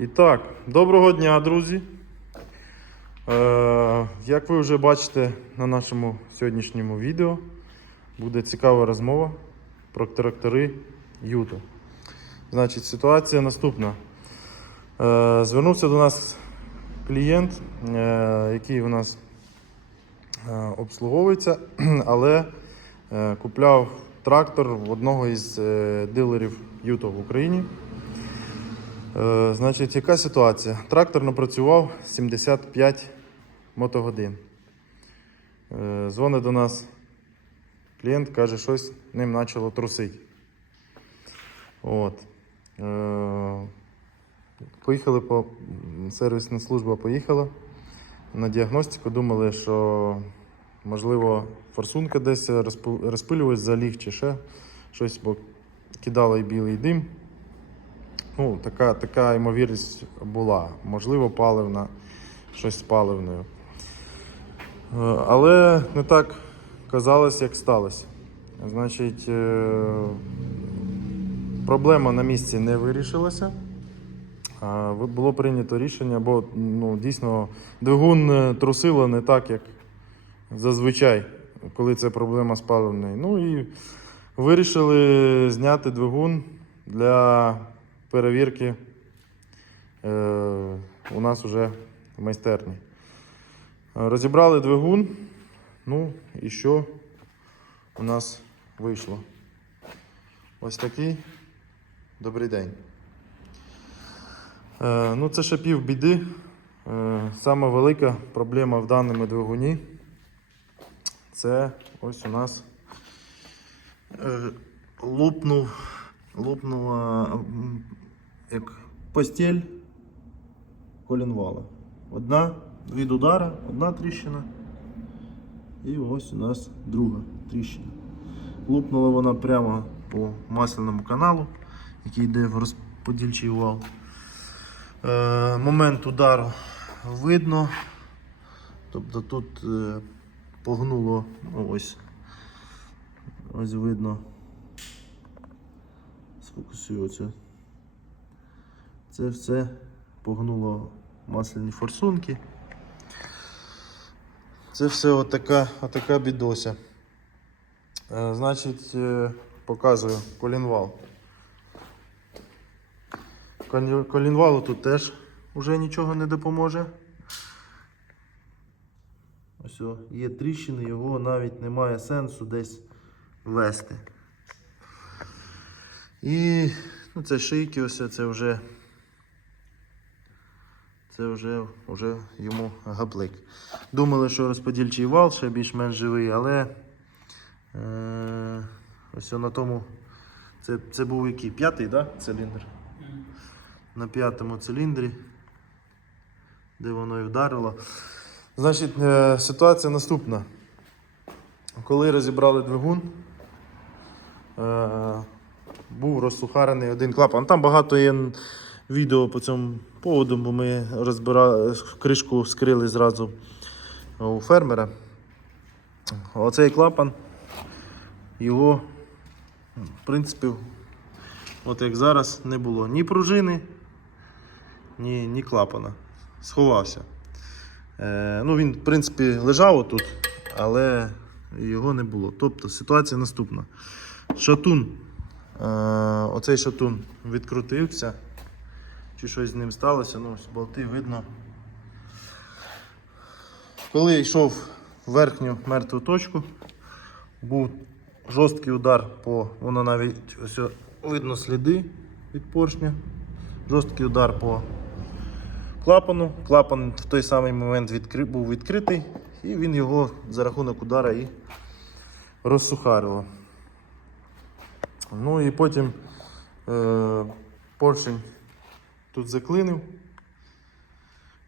І так, доброго дня, друзі. Е, як ви вже бачите на нашому сьогоднішньому відео, буде цікава розмова про трактори Юто. Значить, ситуація наступна. Е, звернувся до нас клієнт, е, який у нас е, обслуговується, але е, купляв трактор в одного із е, дилерів Юто в Україні. Е, Значить, яка ситуація? Трактор напрацював 75 мотогодин. Е, Дзвонить до нас клієнт, каже, щось ним почало трусити. От. Е, Поїхали по сервісна служба поїхала на діагностику. Думали, що можливо форсунка десь розпилювалась, заліг чи ще щось, бо кидало і білий дим. Ну, така, така ймовірність була. Можливо, паливна, щось з паливною. Е, Але не так казалось, як сталося. Значить, е, проблема на місці не вирішилася. Було прийнято рішення, бо ну, дійсно двигун е, трусило не так, як зазвичай, коли це проблема з паливною. Ну і вирішили зняти двигун для перевірки е, у нас вже в майстерні. Розібрали двигун. Ну і що у нас вийшло? Ось такий. Добрий день. Е, ну, це ще пів біди. Е, сама велика проблема в даному двигуні. Це ось у нас е, лопнув, лопнула як постіль колінвала. Одна від удара, одна тріщина. І ось у нас друга тріщина. Лупнула вона прямо по масляному каналу, який йде в розподільчий вал. Е, момент удару видно. Тобто тут е, погнуло ну, ось. Ось видно. Сфокусую оце. Це все погнуло масляні форсунки. Це все отака, отака бідося. Е, значить, е, показую колінвал. Колінвалу тут теж вже нічого не допоможе. Ось є тріщини, його навіть немає сенсу десь вести. І ну, це шийки, ось це вже. Це вже, вже йому гаплик. Думали, що розподільчий вал ще більш-менш живий, але е, ось на тому. Це, це був який? П'ятий, да? циліндр? На п'ятому циліндрі, де воно і вдарило. Значить, е, ситуація наступна. Коли розібрали двигун, е, був розсухарений один клапан. Там багато є відео по цьому поводу, бо ми розбирали, кришку скрили зразу у фермера. Оцей клапан, його, в принципі, от як зараз, не було ні пружини, ні, ні клапана. Сховався. Е, ну, він, в принципі, лежав отут, але його не було. Тобто ситуація наступна. Шатун, оцей шатун відкрутився, чи щось з ним сталося, ну, ось болти видно. Коли я йшов в верхню мертву точку, був жорсткий удар по, воно навіть ось видно сліди від поршня. Жорсткий удар по клапану. Клапан в той самий момент відкри... був відкритий, і він його за рахунок удара і розсухарило. Ну і потім е... поршень тут заклинив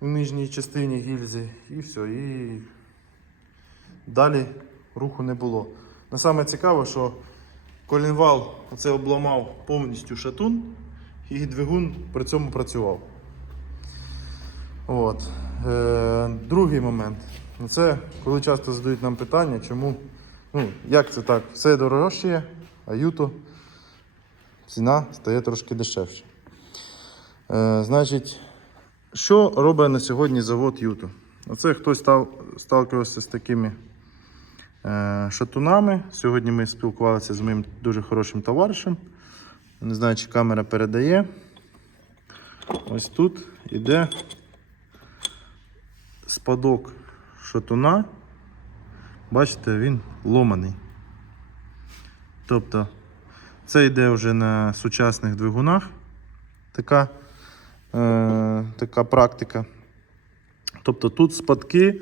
в нижній частині гільзи, і все. І далі руху не було. На саме цікаве, що колінвал оце обламав повністю шатун, і двигун при цьому працював. От. Е, другий момент. Ну, Це коли часто задають нам питання, чому, ну, як це так, все дорожчає, а юто ціна стає трошки дешевше. Е, значить, що робить на сьогодні завод Юто? Оце хтось став, сталкивався з такими е, шатунами. Сьогодні ми спілкувалися з моїм дуже хорошим товаришем. Не знаю, чи камера передає. Ось тут іде спадок шатуна. Бачите, він ломаний. Тобто це йде вже на сучасних двигунах. Така, е, така практика. Тобто тут спадки, е,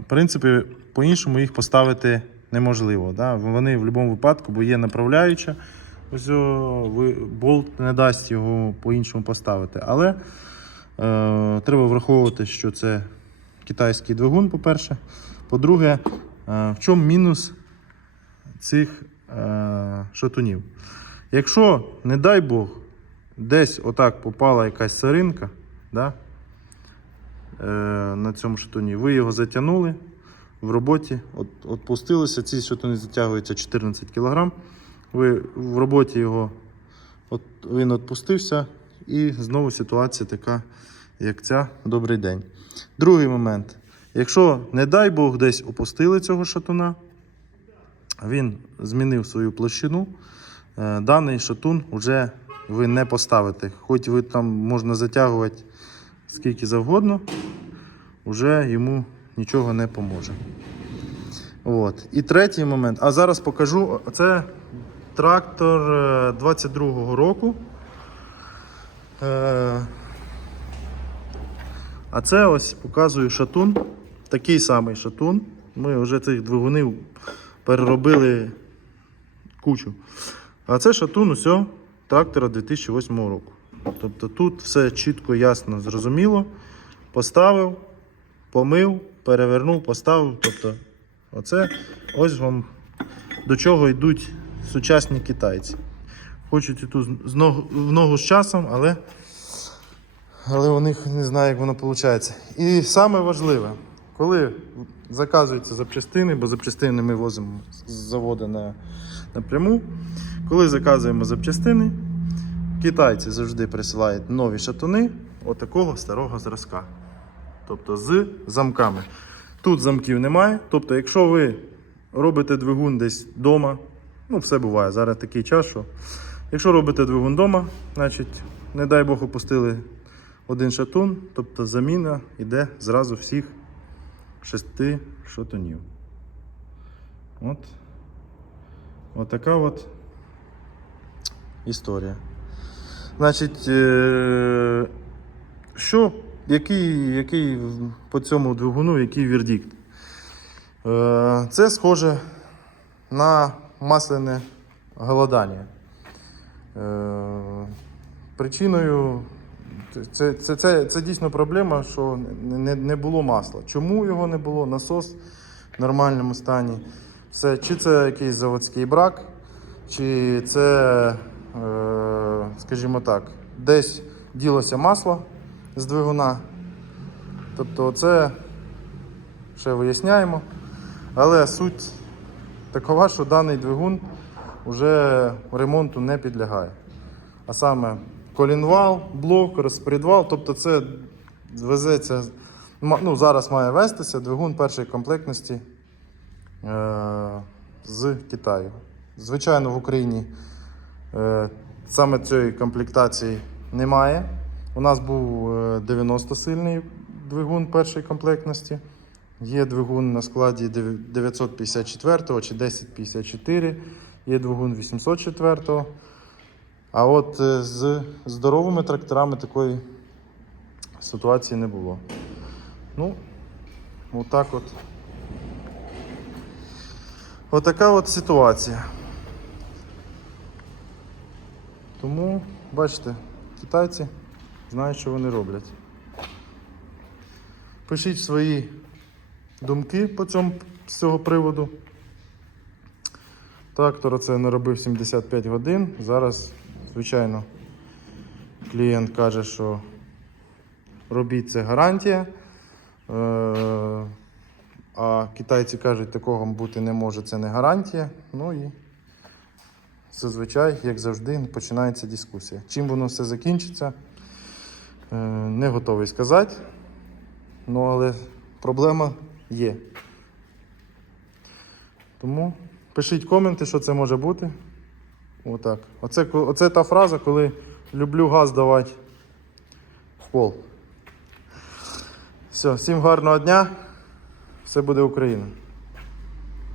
в принципі, по-іншому їх поставити неможливо. Да? Вони в будь-якому випадку, бо є направляюча, ось болт не дасть його по-іншому поставити. Але е, треба враховувати, що це китайський двигун, по-перше. По-друге, е, в чому мінус цих е, шатунів? Якщо, не дай Бог, десь отак попала якась саринка, да, е, на цьому шатуні, ви його затягнули в роботі, от, ці шатуни затягуються 14 кг. Ви в роботі його от, він відпустився, і знову ситуація така, як ця. Добрий день. Другий момент. Якщо, не дай Бог, десь опустили цього шатуна, він змінив свою площину. е, Даний шатун вже ви не поставите. Хоч ви там можна затягувати скільки завгодно, вже йому нічого не поможе. От. І третій момент. А зараз покажу. Це трактор е, 22-го року. Е, А це ось показую шатун. Такий самий шатун. Ми вже цих двигунів переробили кучу. А це шатун усього трактора 2008 року. Тобто тут все чітко, ясно, зрозуміло. Поставив, помив, перевернув, поставив. Тобто, оце ось вам до чого йдуть сучасні китайці. Хочуть з ногу, в ногу з часом, але, але у них не знаю, як воно виходить. І саме важливе, коли заказуються запчастини, бо запчастини ми возимо з заводу на, напряму. Коли заказуємо запчастини, китайці завжди присилають нові шатуни отакого старого зразка. Тобто з замками. Тут замків немає. Тобто, якщо ви робите двигун десь вдома, ну все буває, зараз такий час, що якщо робите двигун вдома, значить, не дай Бог опустили один шатун, тобто заміна йде зразу всіх шести шатунів. От. От така от історія. Значить, е- що, який, який по цьому двигуну, який вердикт? Е- це схоже на масляне голодання. Е- причиною це, це, це, це дійсно проблема, що не, не було масла. Чому його не було? Насос в нормальному стані. Це, чи це якийсь заводський брак, чи це, е, скажімо так, десь ділося масло з двигуна. Тобто це ще виясняємо. Але суть такова, що даний двигун вже ремонту не підлягає. А саме колінвал, блок, розпредвал, тобто це везеться, ну, зараз має вестися двигун першої комплектності е, з Китаю. Звичайно, в Україні е, саме цієї комплектації немає. У нас був е, 90-сильний двигун першої комплектності. Є двигун на складі 954 чи 1054, є двигун 804. А от е, з здоровими тракторами такої ситуації не було. Ну, отак от. Отака от ситуація. Тому, бачите, китайці знають, що вони роблять. Пишіть свої думки по цьому, з цього приводу. Трактор оце наробив 75 годин. Зараз, звичайно, клієнт каже, що робіть це гарантія. Е, а китайці кажуть, такого бути не може, це не гарантія. Ну і зазвичай, як завжди, починається дискусія. Чим воно все закінчиться, Е, Не готовий сказати. Ну, але проблема є. Тому пишіть коменти, що це може бути. Отак. Оце, оце та фраза, коли люблю газ давати в пол. Все, всім гарного дня. Все буде Україна.